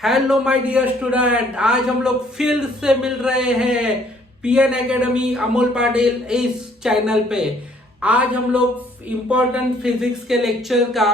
Hello my dear student, आज हम लोग फील्ड से मिल रहे हैं पीएन एकेडमी अमोल पाटिल इस चैनल पे। आज हम लोग इम्पोर्टेंट फिजिक्स के लेक्चर का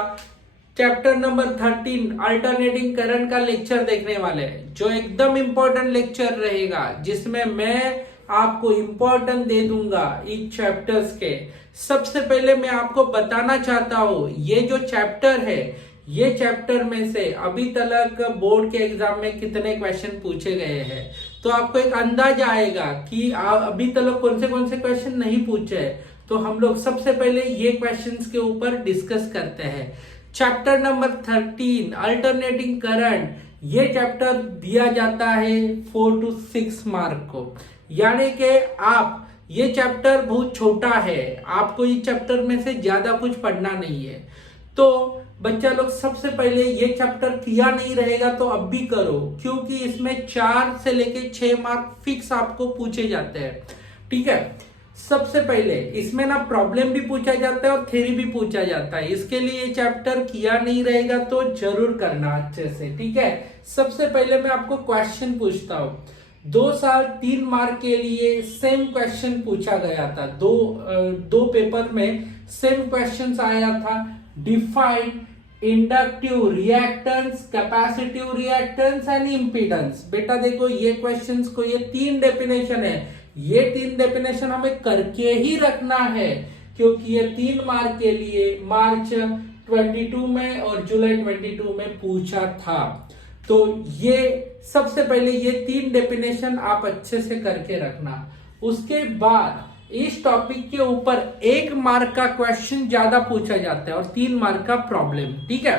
चैप्टर नंबर 13 अल्टरनेटिंग करंट का लेक्चर देखने वाले हैं, जो एकदम इम्पोर्टेंट लेक्चर रहेगा, जिसमें मैं आपको इम्पोर्टेंट दे दूंगा इस चैप्टर्स के। सबसे पहले मैं आपको बताना चाहता हूँ, ये जो चैप्टर है, ये चैप्टर में से अभी तक बोर्ड के एग्जाम में कितने क्वेश्चन पूछे गए हैं, तो आपको एक अंदाज आएगा कि अभी तक कौन से क्वेश्चन नहीं पूछे हैं। तो हम लोग सबसे पहले ये क्वेश्चंस के ऊपर डिस्कस करते हैं। चैप्टर नंबर 13 अल्टरनेटिंग करंट, ये चैप्टर दिया जाता है 4 to 6 मार्क को, यानी कि आप ये चैप्टर बहुत छोटा है, आपको इस चैप्टर में से ज्यादा कुछ पढ़ना नहीं है। तो बच्चा लोग सबसे पहले ये चैप्टर किया नहीं रहेगा तो अब भी करो, क्योंकि इसमें 4 से लेके 6 मार्क फिक्स आपको पूछे जाते हैं। ठीक है, सबसे पहले इसमें ना प्रॉब्लम भी पूछा जाता है और थ्योरी भी पूछा जाता है, इसके लिए ये चैप्टर किया नहीं रहेगा तो जरूर करना अच्छे से। ठीक है, सबसे पहले मैं आपको क्वेश्चन पूछता हूँ। 2 साल 3 मार्क के लिए सेम क्वेश्चन पूछा गया था, दो पेपर में सेम क्वेश्चन आया था। Define inductive reactance, capacitive reactance and impedance. बेटा देखो, ये क्वेश्चंस को, ये 3 डेफिनेशन है, ये 3 डेफिनेशन हमें करके ही रखना है, क्योंकि ये 3 मार्क के लिए मार्च 22 में और जुलाई 22 में पूछा था। तो ये सबसे पहले ये 3 डेफिनेशन आप अच्छे से करके रखना। उसके बाद इस टॉपिक के ऊपर 1 मार्क का क्वेश्चन ज्यादा पूछा जाता है और 3 मार्क का प्रॉब्लम। ठीक है,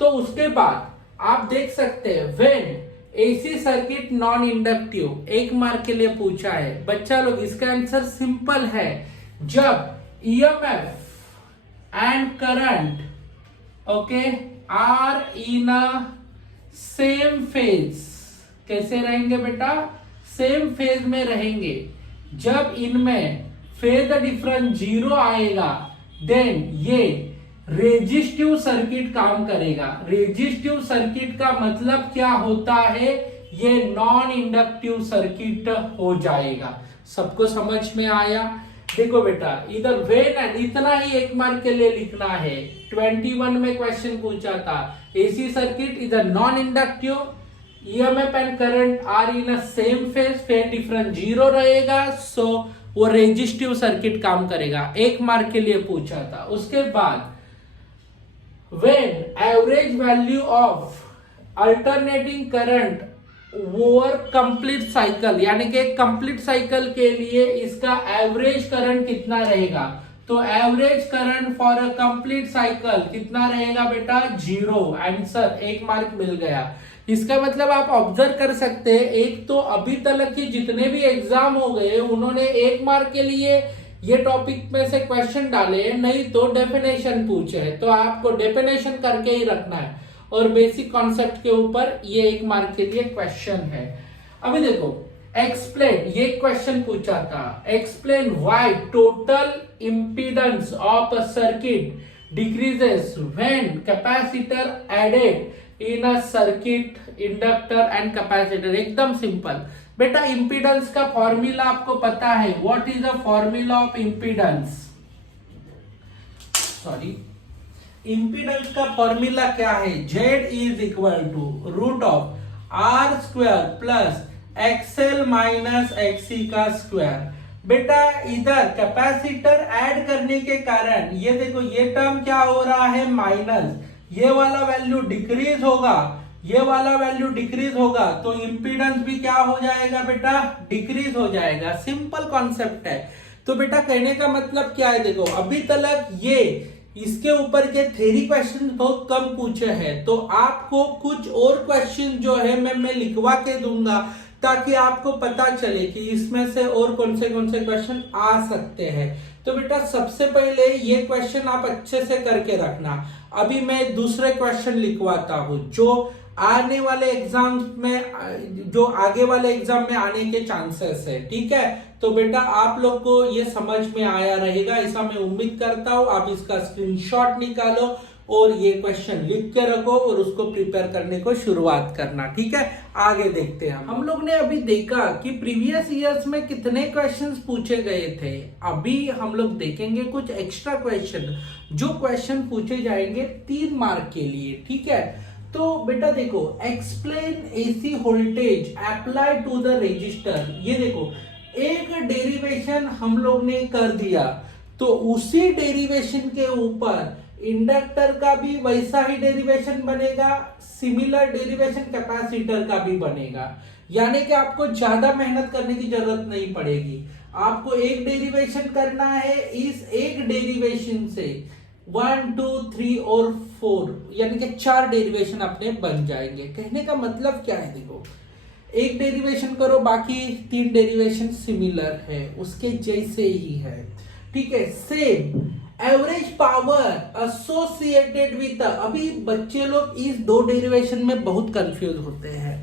तो उसके बाद आप देख सकते हैं when AC circuit non inductive, 1 mark के लिए पूछा है। बच्चा लोग, इसका आंसर सिंपल है, जब EMF and current okay are in a same phase. कैसे रहेंगे बेटा? सेम फेज में रहेंगे। जब इनमें फेज डिफरेंस 0 आएगा, देन ये रेजिस्टिव सर्किट काम करेगा। रेजिस्टिव सर्किट का मतलब क्या होता है? ये नॉन इंडक्टिव सर्किट हो जाएगा। सबको समझ में आया? देखो बेटा, इधर वेन एंड इतना ही 1 मार्क के लिए लिखना है। 21 में क्वेश्चन पूछा था, AC circuit is a non inductive, EMF and current are in a same phase, phase difference 0 रहेगा, सो वो रेजिस्टिव सर्किट काम करेगा। 1 मार्क के लिए पूछा था। उसके बाद when average value of alternating current over complete cycle, यानी कि कंप्लीट साइकिल के लिए इसका एवरेज करंट कितना रहेगा, तो average current for a complete cycle कितना रहेगा बेटा? 0। आंसर 1 मार्क मिल गया। इसका मतलब आप ऑब्जर्व कर सकते हैं, एक तो अभी तक के जितने भी एग्जाम हो गए उन्होंने 1 मार्क के लिए ये टॉपिक में से क्वेश्चन डाले, नहीं तो डेफिनेशन पूछे है, तो आपको डेफिनेशन करके ही रखना है और बेसिक कॉन्सेप्ट के ऊपर ये 1 मार्क के लिए क्वेश्चन है। अभी देखो, एक्सप्लेन, ये क्वेश्चन पूछा था, explain why total impedance of a circuit decreases when capacitor added in a circuit, inductor and capacitor. एकदम सिंपल बेटा, इंपीडेंस का फॉर्मूला आपको पता है। What is the formula of impedance? Sorry, impedance का फॉर्मूला क्या है? Z is equal to root of R square plus XL minus XC का स्क्वायर। बेटा इधर कैपेसिटर ऐड करने के कारण ये देखो, ये टर्म क्या हो रहा है? माइनस, ये वाला वैल्यू डिक्रीज होगा, ये वाला वैल्यू डिक्रीज होगा, तो इंपीडेंस भी क्या हो जाएगा बेटा? डिक्रीज हो जाएगा। सिंपल कॉन्सेप्ट है। तो बेटा कहने का मतलब क्या है? देखो, अभी तक ये इसके ऊपर के थ्योरी क्वेश्चन बहुत कम पूछे हैं, तो आपको कुछ और क्वेश्चन जो है मैं लिखवा के दूंगा, ताकि आपको पता चले कि इसमें से और कौन से क्वेश्चन आ सकते हैं। तो बेटा सबसे पहले ये क्वेश्चन आप अच्छे से करके रखना। अभी मैं दूसरे क्वेश्चन लिखवाता हूं, जो आने वाले एग्जाम में, जो आगे वाले एग्जाम में आने के चांसेस है। ठीक है, तो बेटा आप लोग को ये समझ में आया रहेगा, ऐसा मैं उम्मीद करता हूं। आप इसका स्क्रीनशॉट निकालो, और ये क्वेश्चन लिख के रखो और उसको प्रिपेयर करने को शुरुआत करना। ठीक है, आगे देखते हैं। हम लोग ने अभी देखा कि प्रीवियस ईयर्स में कितने क्वेश्चंस पूछे गए थे। अभी हम लोग देखेंगे कुछ एक्स्ट्रा क्वेश्चन, जो क्वेश्चन पूछे जाएंगे 3 मार्क के लिए। ठीक है, तो बेटा देखो, explain AC voltage apply to the resistor. ये देखो, एक डेरिवेशन हम लोग ने कर दिया, तो उसी डेरिवेशन के ऊपर इंडक्टर का भी वैसा ही डेरिवेशन बनेगा, सिमिलर डेरिवेशन कैपेसिटर का भी बनेगा। यानी कि आपको ज्यादा मेहनत करने की जरूरत नहीं पड़ेगी। आपको एक डेरिवेशन करना है, इस एक डेरिवेशन से 1 2 3 और 4 यानी कि 4 डेरिवेशन अपने बन जाएंगे। कहने का मतलब क्या है, देखो, एक डेरिवेशन करो, बाकी 3 डेरिवेशन सिमिलर है, उसके जैसे ही है। ठीक है, same average power associated with. अभी बच्चे लोग इस 2 डेरिवेशन में बहुत कंफ्यूज होते हैं।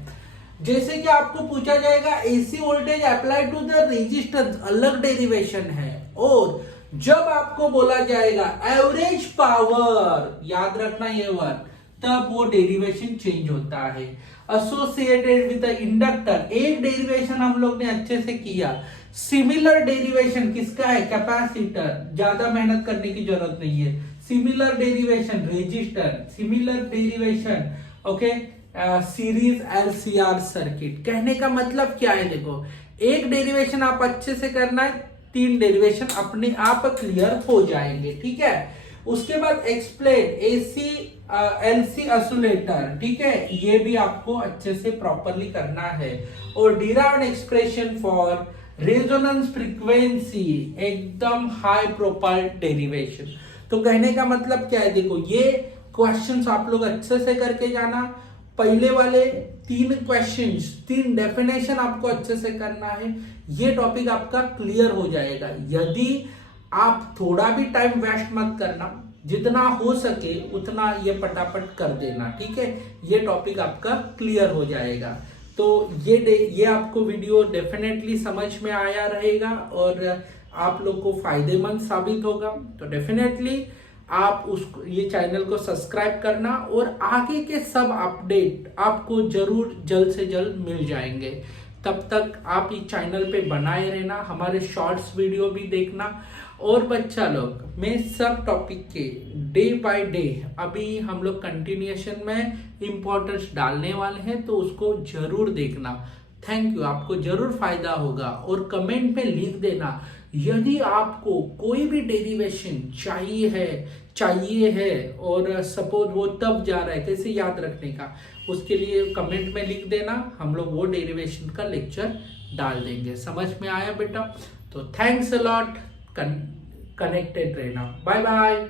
जैसे कि आपको पूछा जाएगा AC voltage apply to the resistance, अलग डेरिवेशन है, और जब आपको बोला जाएगा एवरेज पावर, याद रखना ये वर्ड, तब वो डेरिवेशन चेंज होता है। एसोसिएटेड विद द इंडक्टर, एक डेरिवेशन हम लोग ने अच्छे से किया। सिमिलर डेरिवेशन किसका है, कैपेसिटर, ज्यादा मेहनत करने की जरूरत नहीं है। Similar derivation resistor, similar derivation okay series LCR circuit. कहने का मतलब क्या है, देखो, एक डेरिवेशन आप अच्छे से करना है, 3 डेरिवेशन अपने आप क्लियर हो जाएंगे। ठीक है, उसके बाद एक्सप्लेन एसी एलसी ऑसिलेटर। ठीक है, ये भी आपको अच्छे से प्रॉपरली करना है। और derived expression for resonance frequency, एकदम हाई प्रोफाइल डेरिवेशन। तो कहने का मतलब क्या है, देखो, ये क्वेश्चंस आप लोग अच्छे से करके जाना। पहले वाले 3 क्वेश्चंस, 3 डेफिनेशन आपको अच्छे से करना है, ये टॉपिक आपका क्लियर हो जाएगा। यदि आप थोड़ा भी टाइम वेस्ट मत करना, जितना हो सके उतना ये फटाफट कर देना। ठीक है, ये टॉपिक आपका क्लियर हो जाएगा। तो ये आपको वीडियो डेफिनेटली समझ में आया रहेगा और आप लोग को फायदेमंद साबित होगा। तो डेफिनेटली आप ये चैनल को सब्सक्राइब करना, और आगे के सब अपडेट आपको जरूर जल्द से जल्द मिल जाएंगे। तब तक आप इस चैनल पे बनाए रहना, हमारे शॉर्ट्स वीडियो भी देखना। और बच्चा लोग, मैं सब टॉपिक के डे बाय डे अभी हम लोग कंटिन्यूएशन में इम्पोर्टेंस डालने वाले हैं, तो उसको जरूर देखना। थैंक यू, आपको जरूर फायदा होगा। और कमेंट में लिख देना यदि आपको कोई भी डेरिवेशन चाहिए है और सपोज वो तब जा रहा है, कैसे याद रखने का, उसके लिए कमेंट में लिख देना, हम लोग वो डेरिवेशन का लेक्चर डाल देंगे। समझ में आया बेटा? तो थैंक्स अ लॉट, कनेक्टेड रहना। Bye bye.